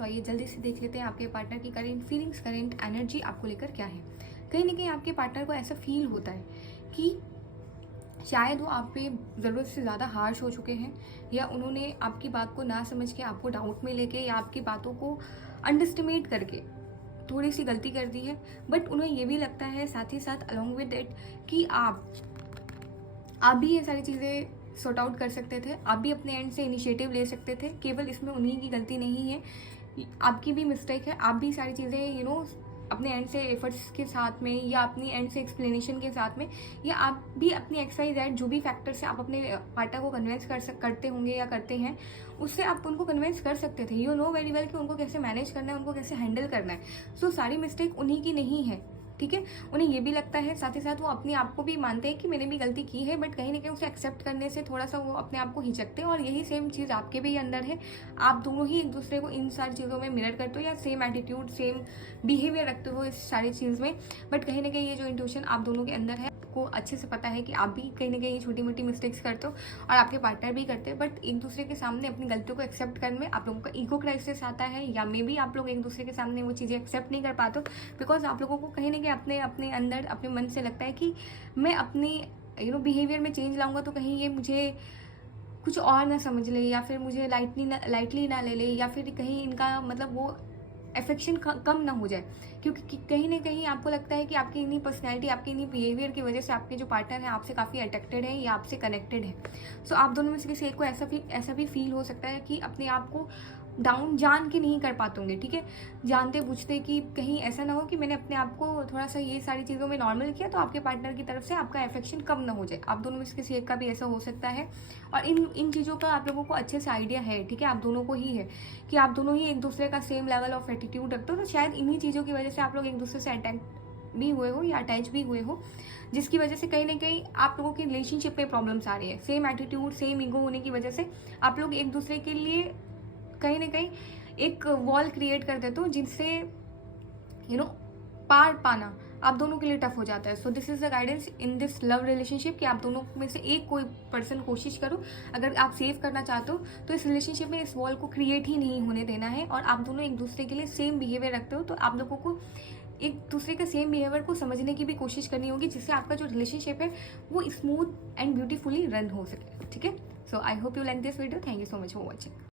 सो आइए जल्दी से देख लेते हैं आपके पार्टनर की करेंट फीलिंग्स, करेंट एनर्जी आपको लेकर क्या है। कहीं ना कहीं आपके पार्टनर को ऐसा फील होता है कि शायद वो आप पे ज़रूरत से ज़्यादा हार्श हो चुके हैं, या उन्होंने आपकी बात को ना समझ के आपको डाउट में लेके या आपकी बातों को अंडरस्टिमेट करके थोड़ी सी गलती कर दी है। बट उन्हें ये भी लगता है साथ ही साथ अलॉन्ग विद इट कि आप भी ये सारी चीज़ें सॉर्ट आउट कर सकते थे, आप भी अपने एंड से इनिशिएटिव ले सकते थे। केवल इसमें उन्हीं की गलती नहीं है, आपकी भी मिस्टेक है। आप भी सारी चीज़ें अपने एंड से एफर्ट्स के साथ में या अपनी एंड से एक्सप्लेनेशन के साथ में, या आप भी अपनी एक्सरसाइज जो भी फैक्टर से आप अपने पार्टनर को कन्विंस करते होंगे या करते हैं, उससे आप उनको कन्विंस कर सकते थे। यू नो वेरी वेल कि उनको कैसे मैनेज करना है, उनको कैसे हैंडल करना है। सो सारी मिस्टेक उन्हीं की नहीं है, ठीक है। उन्हें ये भी लगता है, साथ ही साथ वो अपने आप को भी मानते हैं कि मैंने भी गलती की है, बट कहीं ना कहीं उसे एक्सेप्ट करने से थोड़ा सा वो अपने आप को हिचकते हैं। और यही सेम चीज़ आपके भी अंदर है। आप दोनों ही एक दूसरे को इन सारी चीज़ों में मिरर करते हो, या सेम एटीट्यूड, सेम बिहेवियर रखते हो इस सारी चीज़ में। बट कहीं ना कहीं ये जो इंट्यूशन आप दोनों के अंदर है, आपको अच्छे से पता है कि आप भी कहीं ना कहीं छोटी मोटी मिस्टेक्स करते हो और आपके पार्टनर भी करते हैं। बट एक दूसरे के सामने अपनी गलतियों को एक्सेप्ट करने में आप लोगों का ईगो क्राइसिस आता है, या मे बी आप लोग एक दूसरे के सामने वो चीज़ें एक्सेप्ट नहीं कर पाते, बिकॉज आप लोगों को कहीं ना कहीं अपने अंदर अपने मन से लगता है कि मैं अपनी बिहेवियर में चेंज लाऊंगा तो कहीं ये मुझे कुछ और ना समझ ले, या फिर मुझे लाइटली ना ले ले, या फिर कहीं इनका मतलब वो अफेक्शन कम ना हो जाए। क्योंकि कहीं ना कहीं आपको लगता है कि आपकी इन्हीं पर्सनैलिटी, आपकी इन्हीं बिहेवियर की वजह से आपके जो पार्टनर हैं आपसे काफ़ी अट्रैक्टेड है या आपसे कनेक्टेड है। सो आप दोनों में से किसी एक को ऐसा भी फील हो सकता है कि अपने आप को डाउन जान के नहीं कर पाते होंगे, ठीक है, जानते बूझते, कि कहीं ऐसा ना हो कि मैंने अपने आप को थोड़ा सा ये सारी चीज़ों में नॉर्मल किया तो आपके पार्टनर की तरफ से आपका अफेक्शन कम ना हो जाए। आप दोनों में से किसी एक का भी ऐसा हो सकता है। और इन चीज़ों का आप लोगों को अच्छे से आइडिया है, ठीक है, आप दोनों को ही है कि आप दोनों ही एक दूसरे का सेम लेवल ऑफ एटीट्यूड रखते हो। तो शायद इन्हीं चीज़ों की वजह से आप लोग एक दूसरे से अटैक भी हुए हो या अटैच भी हुए हो, जिसकी वजह से कहीं ना कहीं आप लोगों की रिलेशनशिप में प्रॉब्लम्स आ रही है। सेम एटीट्यूड, सेम ईगो होने की वजह से आप लोग एक दूसरे के लिए कहीं ना कहीं एक वॉल क्रिएट कर देते हो, जिनसे पार पाना आप दोनों के लिए टफ हो जाता है। So this is the guidance in this love relationship कि आप दोनों में से एक कोई पर्सन कोशिश करो, अगर आप सेव करना चाहते हो तो इस रिलेशनशिप में इस वॉल को क्रिएट ही नहीं होने देना है। और आप दोनों एक दूसरे के लिए सेम बिहेवियर रखते हो, तो आप लोगों को एक दूसरे के सेम बिहेवियर को समझने की भी कोशिश करनी होगी, जिससे आपका जो रिलेशनशिप है वो स्मूथ एंड ब्यूटीफुली रन हो सके, ठीक है। So I hope you like this video. Thank you so much for watching.